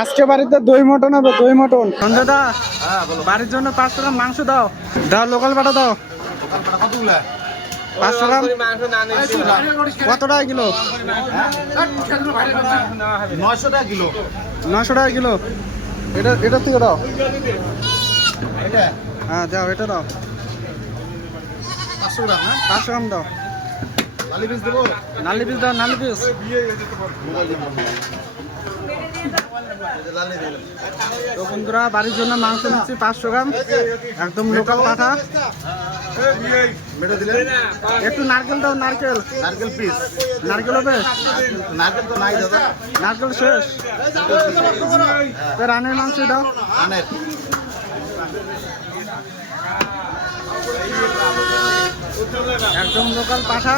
আজকে বাড়িতে দই মটন হবে, দই মটন। সঞ্জয় দা, বাড়ির জন্য 500 গ্রাম মাংস দাও। দাও, লোকাল বাটা দাও। 500 গ্রাম। কত টাকা কিলো? 900 টাকা কিলো। 900 টাকা কিলো। এটা থেকে দাও। হ্যাঁ দাও, এটা দাও। 500 গ্রাম। 500 গ্রাম দাও। লালি পিস দেবো। নালি পিস দাও, নালি পিস। তো বন্ধুরা, বাড়ির জন্য মাংস নিচ্ছি 500 গ্রাম, একদম লোকাল পাঠা। একটু নারকেল দাও, নারকেল। নারকেল পিস। নারকেল হবে? নারকেল তো নাই দাদা। নারকেল শেষ। তো রানের মাংস দাও। আনের। একদম লোকাল পাঠা,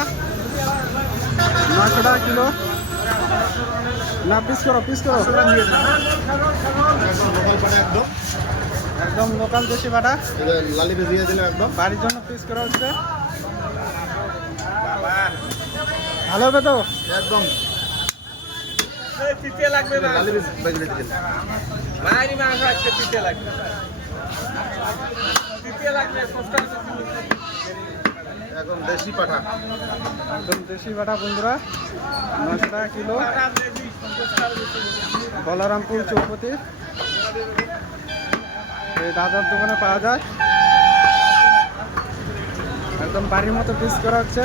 900 টাকা কিলো। না, পিস করো, পিস করো। লোকাল পাটা একদম। একদম লোকাল দেশি পাঠা, লালি পিস দিয়ে দিলাম একদম। বাড়ির জন্য পিস করা হচ্ছে। ভালো হবে তো? একদম। লালি পিস বেগুনি দিন। একদম দেশি পাঠা। একদম দেশি পাঠা বন্ধুরা, 900 টাকা কিলো। বলরামপুর চৌপতি, এই দাদার দোকানে পাওয়া যায়। একদম বাড়ির মতো পিস করা হচ্ছে।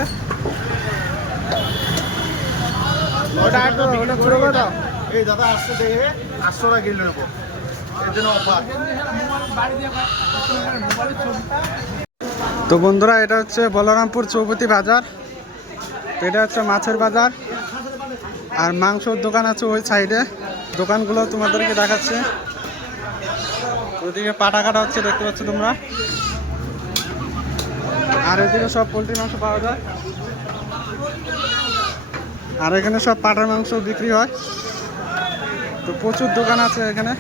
ওটা পুরো করে দাও। এই দাদা আসছে দেখে 800 টাকা কিলো নেবো, এর জন্য অফার। তো বন্ধুরা, এটা হচ্ছে বলরামপুর চৌপতি বাজার। তো এটা হচ্ছে মাছের বাজার, আর মাংসর দোকান আছে ওই সাইডে। দোকানগুলো তোমাদেরকে দেখাচ্ছে। ওইদিকে পাটা কাটা হচ্ছে, দেখতে পাচ্ছ তোমরা। আর এদিকে সব পোলট্রি মাংস পাওয়া যায়, আর এখানে সব পাটার মাংস বিক্রি হয়। তো প্রচুর দোকান আছে এখানে।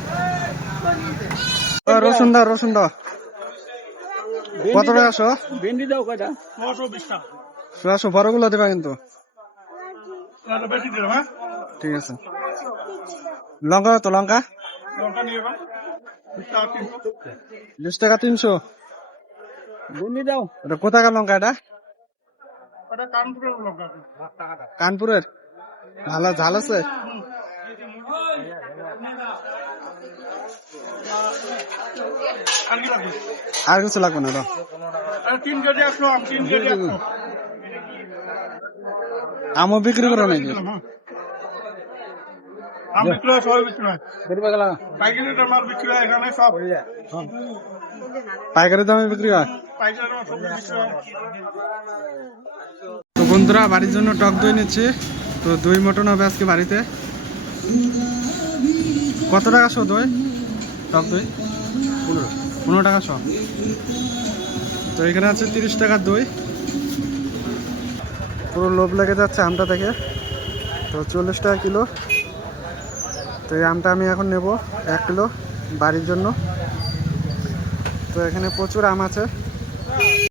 রসুন দাও, রসুন দাও। কত টাকা শো? ভেন্ডি দাও কয়টা? 100 বড়গুলো দেবা কিন্তু। ঠিক আছে। লঙ্কা তো, লঙ্কা 20 টাকা 300। ভেন্ডি দাও। এটা কোথাকার লঙ্কা? এটা কানপুরের। ভালো ঝাল আছে। আর কিছু লাগবে না তো? আমও বিক্রি করো নাকি? পাইকারি দামে বিক্রি হয়। তো বন্ধুরা, বাড়ির জন্য টক দই নিচ্ছি। তো দই মটন হবে আজকে বাড়িতে। কত টাকা শো দই? টক দই 15 টাকা শো। তো এখানে আছে 30 টাকার দই। পুরো লোভ লেগে যাচ্ছে আমটা থেকে। তো 40 টাকা কিলো। তো এই আমটা আমি এখন নেব 1 কিলো বাড়ির জন্য। তো এখানে প্রচুর আম আছে।